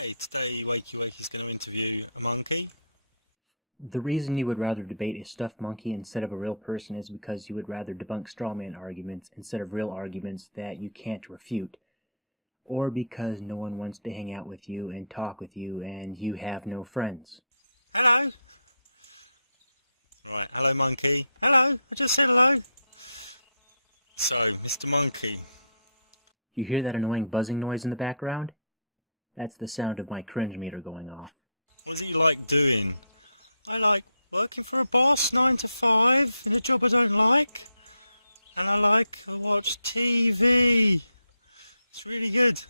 Okay, today Wakey Wakey's going to interview a monkey. The reason you would rather debate a stuffed monkey instead of a real person is because you would rather debunk strawman arguments instead of real arguments that you can't refute, or because no one wants to hang out with you and talk with you and you have no friends. Hello. Right, hello monkey. Hello, I just said hello. So, Mr. Monkey. You hear that annoying buzzing noise in the background? That's the sound of my cringe meter going off. What do you like doing? I like working for a boss, 9 to 5, in a job I don't like. And I watch TV. It's really good.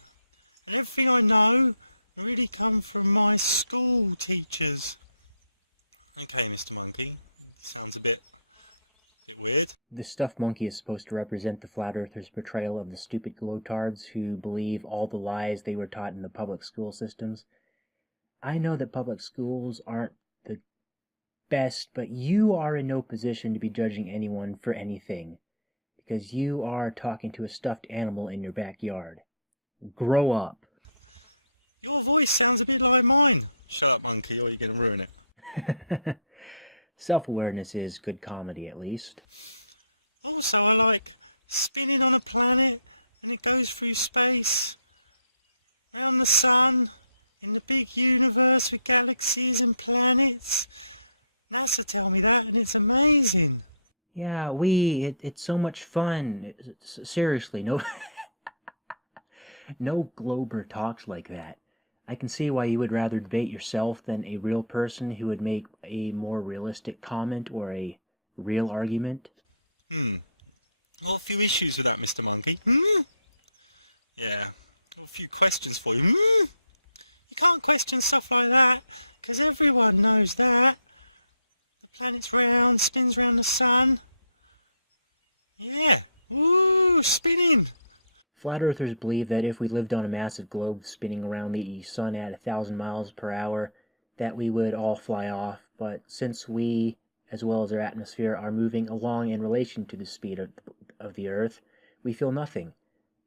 And everything I know really come from my school teachers. Okay, Mr. Monkey. Sounds a bit weird. The stuffed monkey is supposed to represent the flat earthers' portrayal of the stupid globetards who believe all the lies they were taught in the public school systems. I know that public schools aren't the best, but you are in no position to be judging anyone for anything, because you are talking to a stuffed animal in your backyard. Grow up. Your voice sounds a bit like mine. Shut up, monkey, or you're going to ruin it. Self-awareness is good comedy, at least. Also, I like spinning on a planet and it goes through space, around the sun, in the big universe with galaxies and planets. NASA tell me that and it's amazing. Yeah, it's so much fun. Seriously, no, no Glober talks like that. I can see why you would rather debate yourself than a real person who would make a more realistic comment or a real argument. Got a few issues with that, Mr. Monkey. Yeah, got a few questions for you. You can't question stuff like that, because everyone knows that. The planet's round, spins round the sun. Yeah, ooh, spinning. Flat earthers believe that if we lived on a massive globe spinning around the sun at 1,000 miles per hour, that we would all fly off, but since we, as well as our atmosphere, are moving along in relation to the speed of the Earth, we feel nothing.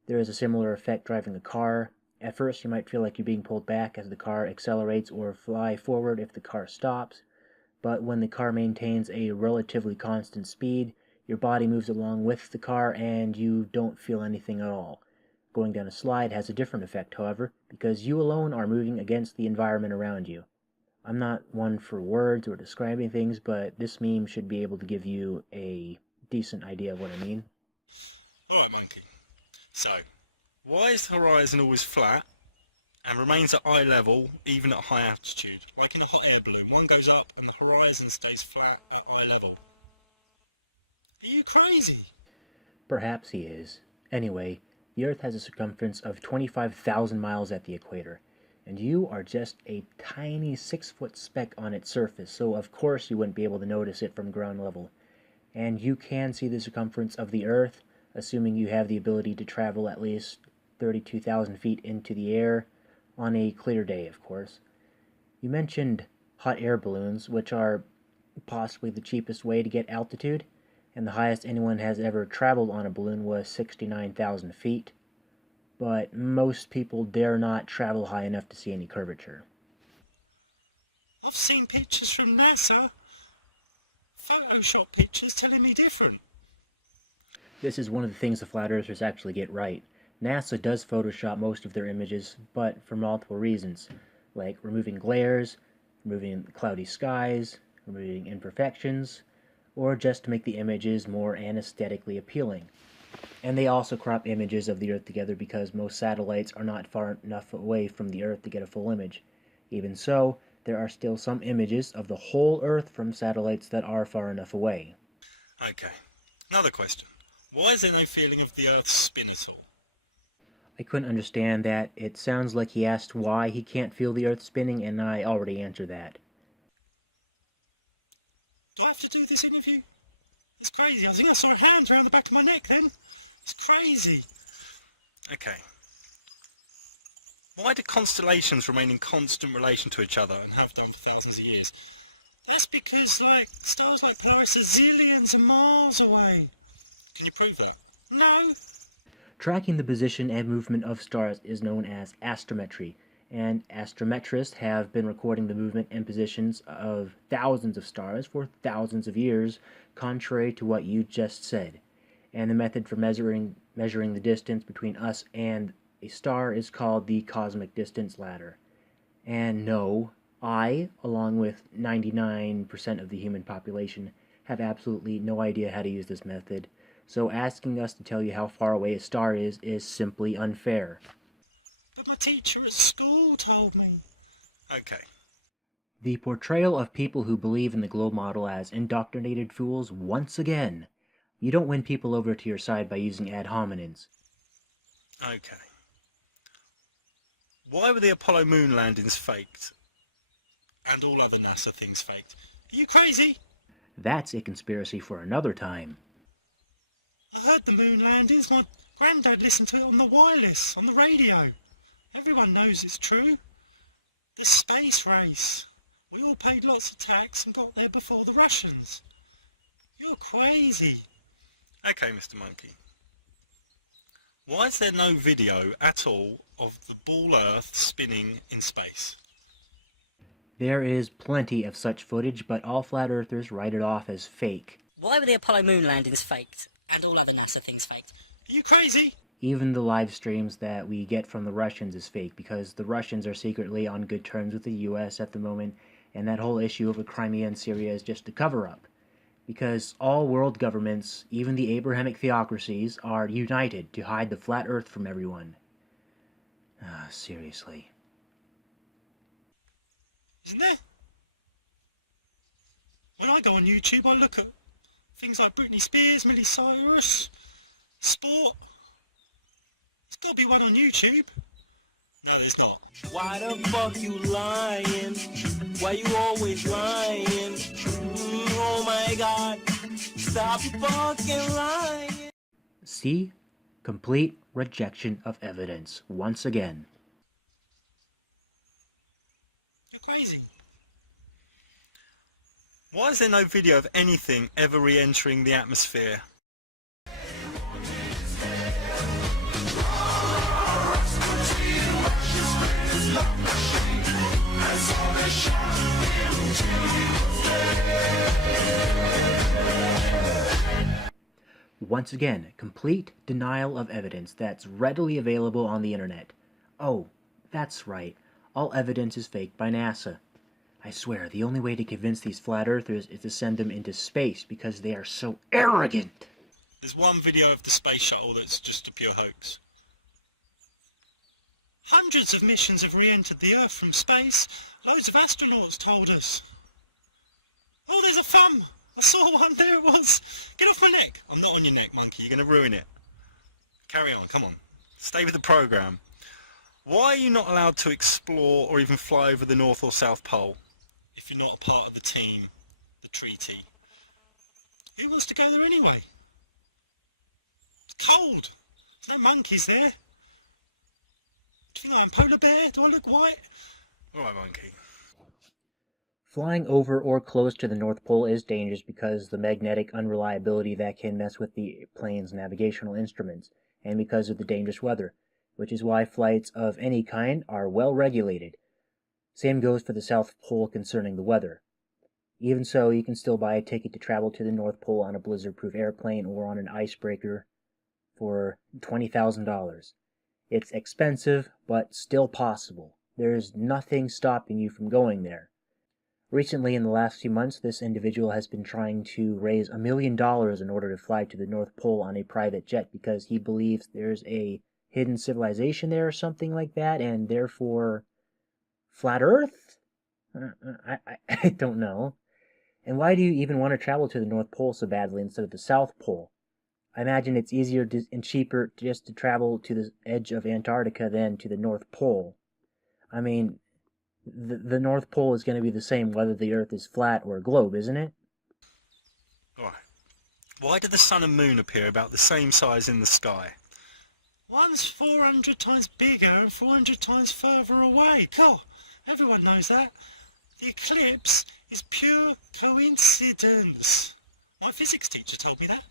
There is a similar effect driving a car. At first you might feel like you're being pulled back as the car accelerates or fly forward if the car stops, but when the car maintains a relatively constant speed, your body moves along with the car and you don't feel anything at all. Going down a slide has a different effect, however, because you alone are moving against the environment around you. I'm not one for words or describing things, but this meme should be able to give you a decent idea of what I mean. Alright, monkey. So, why is the horizon always flat and remains at eye level even at high altitude? Like in a hot air balloon, one goes up and the horizon stays flat at eye level. Are you crazy? Perhaps he is. Anyway, the Earth has a circumference of 25,000 miles at the equator, and you are just a tiny 6-foot speck on its surface, so of course you wouldn't be able to notice it from ground level. And you can see the circumference of the Earth, assuming you have the ability to travel at least 32,000 feet into the air, on a clear day, of course. You mentioned hot air balloons, which are possibly the cheapest way to get altitude, and the highest anyone has ever traveled on a balloon was 69,000 feet, but most people dare not travel high enough to see any curvature. I've seen pictures from NASA. Photoshop pictures telling me different. This is one of the things the flat earthers actually get right. NASA does Photoshop most of their images, but for multiple reasons, like removing glares, removing cloudy skies, removing imperfections, or just to make the images more aesthetically appealing. And they also crop images of the Earth together because most satellites are not far enough away from the Earth to get a full image. Even so, there are still some images of the whole Earth from satellites that are far enough away. Okay, another question. Why is there no feeling of the Earth's spin at all? I couldn't understand that. It sounds like he asked why he can't feel the Earth spinning, and I already answered that. Do I have to do this interview? It's crazy. I think I saw a hand around the back of my neck then. It's crazy. Okay. Why do constellations remain in constant relation to each other and have done for thousands of years? That's because, stars like Polaris are zillions of miles away. Can you prove that? No. Tracking the position and movement of stars is known as astrometry, and astrometrists have been recording the movement and positions of thousands of stars for thousands of years, contrary to what you just said. And the method for measuring the distance between us and a star is called the cosmic distance ladder. And no, I, along with 99% of the human population, have absolutely no idea how to use this method, so asking us to tell you how far away a star is simply unfair. But my teacher at school told me. Okay. The portrayal of people who believe in the globe model as indoctrinated fools once again. You don't win people over to your side by using ad hominems. Okay. Why were the Apollo moon landings faked? And all other NASA things faked? Are you crazy? That's a conspiracy for another time. I heard the moon landings. My granddad listened to it on the wireless, on the radio. Everyone knows it's true. The space race. We all paid lots of tax and got there before the Russians. You're crazy. Okay, Mr. Monkey. Why is there no video at all of the ball Earth spinning in space? There is plenty of such footage, but all flat earthers write it off as fake. Why were the Apollo moon landings faked? And all other NASA things faked? Are you crazy? Even the live streams that we get from the Russians is fake, because the Russians are secretly on good terms with the US at the moment, and that whole issue over Crimea and Syria is just a cover-up. Because all world governments, even the Abrahamic theocracies, are united to hide the flat earth from everyone. Seriously. Isn't there? When I go on YouTube, I look at things like Britney Spears, Miley Cyrus, sport. There's got to be one on YouTube. No, there's not. Why the fuck you lying? Why you always lying? Oh my god, stop fucking lying. See? Complete rejection of evidence, once again. You're crazy. Why is there no video of anything ever re-entering the atmosphere? Once again, complete denial of evidence that's readily available on the internet. Oh, that's right. All evidence is faked by NASA. I swear, the only way to convince these flat earthers is to send them into space because they are so arrogant. There's one video of the space shuttle that's just a pure hoax. Hundreds of missions have re-entered the Earth from space. Loads of astronauts told us. Oh, there's a thumb! I saw one, there it was! Get off my neck! I'm not on your neck, monkey, you're going to ruin it. Carry on, come on. Stay with the programme. Why are you not allowed to explore or even fly over the North or South Pole if you're not a part of the team, the treaty? Who wants to go there anyway? It's cold. There's no monkeys there. Do you think I'm a polar bear? Do I look white? Alright, monkey. Flying over or close to the North Pole is dangerous because the magnetic unreliability that can mess with the plane's navigational instruments, and because of the dangerous weather, which is why flights of any kind are well regulated. Same goes for the South Pole concerning the weather. Even so, you can still buy a ticket to travel to the North Pole on a blizzard-proof airplane or on an icebreaker for $20,000. It's expensive, but still possible. There's nothing stopping you from going there. Recently, in the last few months, this individual has been trying to raise $1 million in order to fly to the North Pole on a private jet because he believes there's a hidden civilization there or something like that, and therefore flat Earth? I don't know. And why do you even want to travel to the North Pole so badly instead of the South Pole? I imagine it's easier and cheaper just to travel to the edge of Antarctica than to the North Pole. I mean, the North Pole is going to be the same whether the Earth is flat or a globe, isn't it? Alright. Why do the sun and moon appear about the same size in the sky? One's 400 times bigger and 400 times further away. God, everyone knows that. The eclipse is pure coincidence. My physics teacher told me that.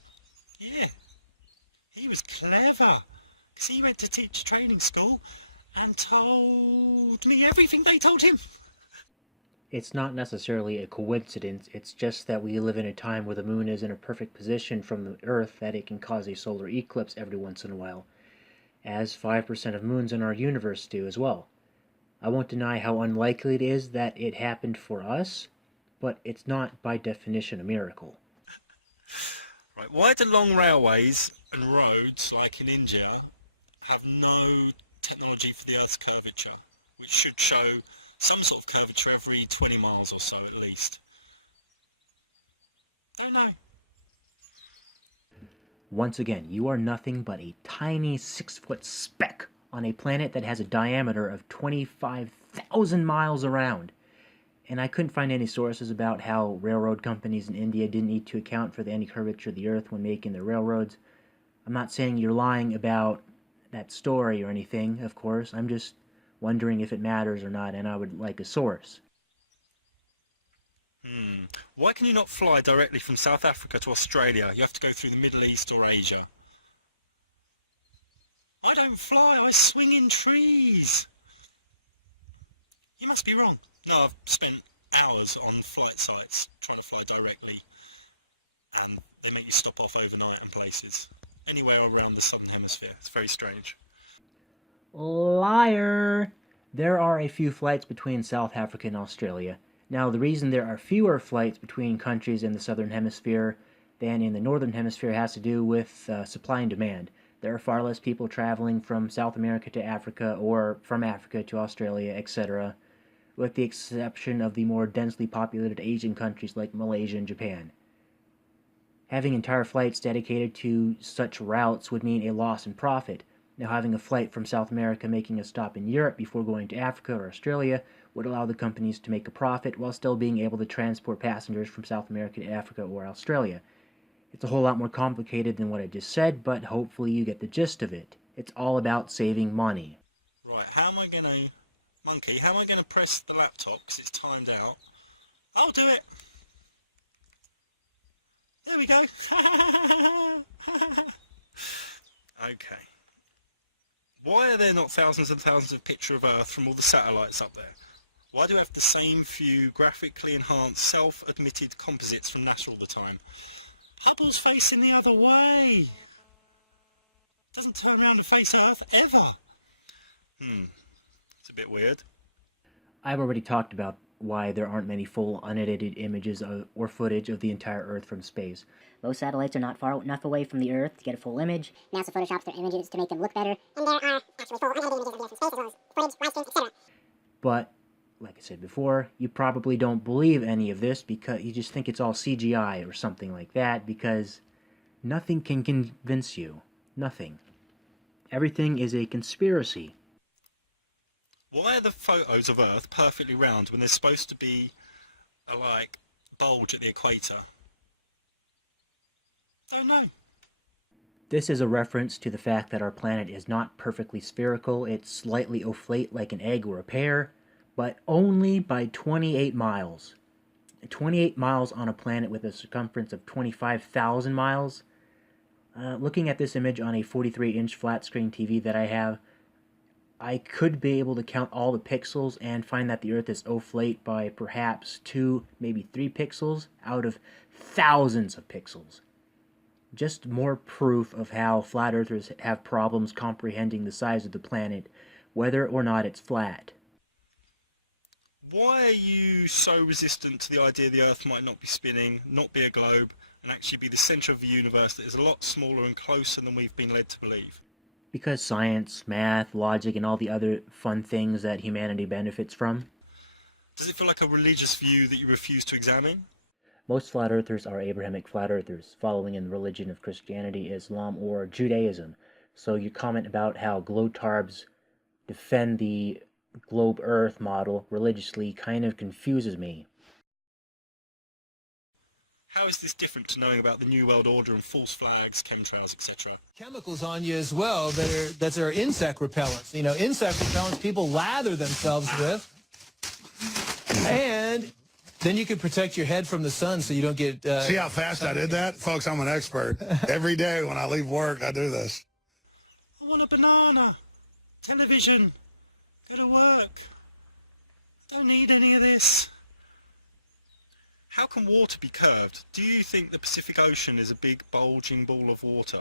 Yeah. He was clever. Because he went to teach training school and told me everything they told him. It's not necessarily a coincidence, it's just that we live in a time where the moon is in a perfect position from the Earth that it can cause a solar eclipse every once in a while, as 5% of moons in our universe do as well. I won't deny how unlikely it is that it happened for us, but it's not by definition a miracle. Right, why do long railways and roads, like in India, have no technology for the Earth's curvature, which should show some sort of curvature every 20 miles or so at least? Don't know. Once again, you are nothing but a tiny 6-foot speck on a planet that has a diameter of 25,000 miles around. And I couldn't find any sources about how railroad companies in India didn't need to account for any curvature of the Earth when making their railroads. I'm not saying you're lying about that story or anything, of course. I'm just wondering if it matters or not, and I would like a source. Why can you not fly directly from South Africa to Australia? You have to go through the Middle East or Asia. I don't fly, I swing in trees. You must be wrong. No, I've spent hours on flight sites trying to fly directly, and they make you stop off overnight in places. Anywhere around the Southern Hemisphere. It's very strange. Liar! There are a few flights between South Africa and Australia. Now, the reason there are fewer flights between countries in the Southern Hemisphere than in the Northern Hemisphere has to do with supply and demand. There are far less people traveling from South America to Africa or from Africa to Australia, etc., with the exception of the more densely populated Asian countries like Malaysia and Japan. Having entire flights dedicated to such routes would mean a loss in profit. Now, having a flight from South America making a stop in Europe before going to Africa or Australia would allow the companies to make a profit while still being able to transport passengers from South America to Africa or Australia. It's a whole lot more complicated than what I just said, but hopefully you get the gist of it. It's all about saving money. Right, how am I going to press the laptop because it's timed out? I'll do it. There we go. Okay. Why are there not thousands and thousands of pictures of Earth from all the satellites up there? Why do we have the same few graphically enhanced self-admitted composites from NASA all the time? Hubble's facing the other way. Doesn't turn around to face Earth ever. It's a bit weird. I've already talked about why there aren't many full unedited images or footage of the entire Earth from space. Most satellites are not far enough away from the Earth to get a full image. NASA photoshops their images to make them look better. And there are actually full unedited images of the Earth from space, as well as footage, live streams, etc. But, like I said before, you probably don't believe any of this because you just think it's all CGI or something like that, because nothing can convince you. Nothing. Everything is a conspiracy. Why are the photos of Earth perfectly round when there's supposed to be a, bulge at the equator? Don't know. This is a reference to the fact that our planet is not perfectly spherical. It's slightly ovate like an egg or a pear, but only by 28 miles. 28 miles on a planet with a circumference of 25,000 miles. Looking at this image on a 43-inch flat-screen TV that I have, I could be able to count all the pixels and find that the Earth is ovate by perhaps 2, maybe 3 pixels out of thousands of pixels. Just more proof of how flat earthers have problems comprehending the size of the planet, whether or not it's flat. Why are you so resistant to the idea the Earth might not be spinning, not be a globe, and actually be the centre of the universe that is a lot smaller and closer than we've been led to believe? Because science, math, logic, and all the other fun things that humanity benefits from. Does it feel like a religious view that you refuse to examine? Most flat earthers are Abrahamic flat earthers, following in the religion of Christianity, Islam, or Judaism. So your comment about how glotarbs defend the globe earth model religiously kind of confuses me. How is this different to knowing about the New World Order and false flags, chemtrails, etc.? Chemicals on you as well that are insect repellents. You know, insect repellents people lather themselves with. And then you can protect your head from the sun so you don't get... See how fast I did that? Folks, I'm an expert. Every day when I leave work, I do this. I want a banana, television, Go to work. Don't need any of this. How can water be curved? Do you think the Pacific Ocean is a big bulging ball of water?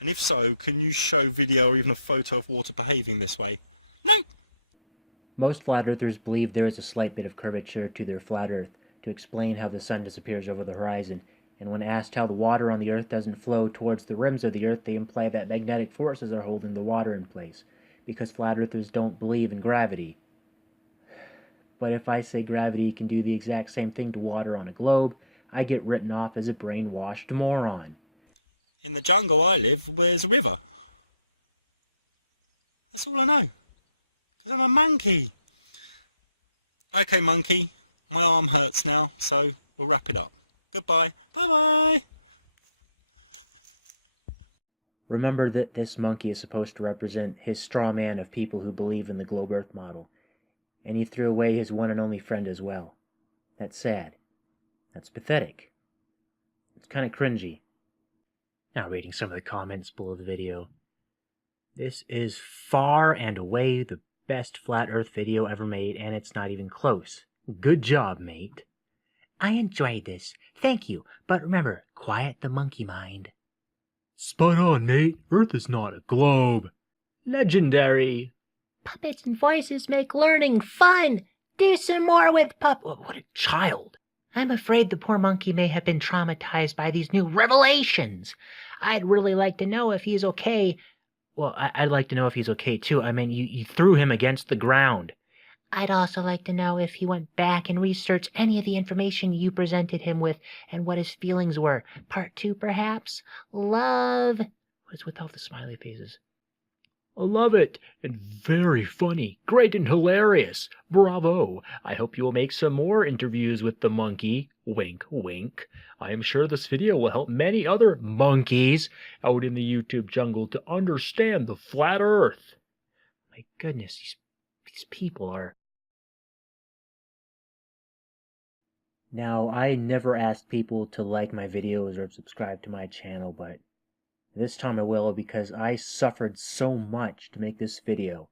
And if so, can you show video or even a photo of water behaving this way? No. Most flat earthers believe there is a slight bit of curvature to their flat earth to explain how the sun disappears over the horizon, and when asked how the water on the earth doesn't flow towards the rims of the earth, they imply that magnetic forces are holding the water in place, because flat earthers don't believe in gravity. But if I say gravity can do the exact same thing to water on a globe, I get written off as a brainwashed moron. In the jungle I live, there's a river. That's all I know. Because I'm a monkey. Okay, monkey. My arm hurts now, so we'll wrap it up. Goodbye. Bye-bye. Remember that this monkey is supposed to represent his straw man of people who believe in the globe earth model. And he threw away his one and only friend as well. That's sad. That's pathetic. It's kind of cringy. Now reading some of the comments below the video. This is far and away the best flat earth video ever made, and it's not even close. Good job, mate. I enjoyed this. Thank you. But remember, quiet the monkey mind. Spot on, Nate. Earth is not a globe. Legendary. Puppets and voices make learning fun. Do some more with What a child. I'm afraid the poor monkey may have been traumatized by these new revelations. I'd really like to know if he's okay. Well, I'd like to know if he's okay, too. I mean, you threw him against the ground. I'd also like to know if he went back and researched any of the information you presented him with and what his feelings were. Part 2, perhaps? Love. What is with all the smiley faces? I love it, and very funny, great and hilarious. Bravo. I hope you will make some more interviews with the monkey. Wink, wink. I am sure this video will help many other monkeys out in the YouTube jungle to understand the flat earth. My goodness, these people are... Now, I never ask people to like my videos or subscribe to my channel, but this time I will, because I suffered so much to make this video,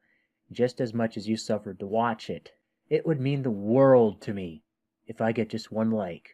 just as much as you suffered to watch it. It would mean the world to me if I get just one like.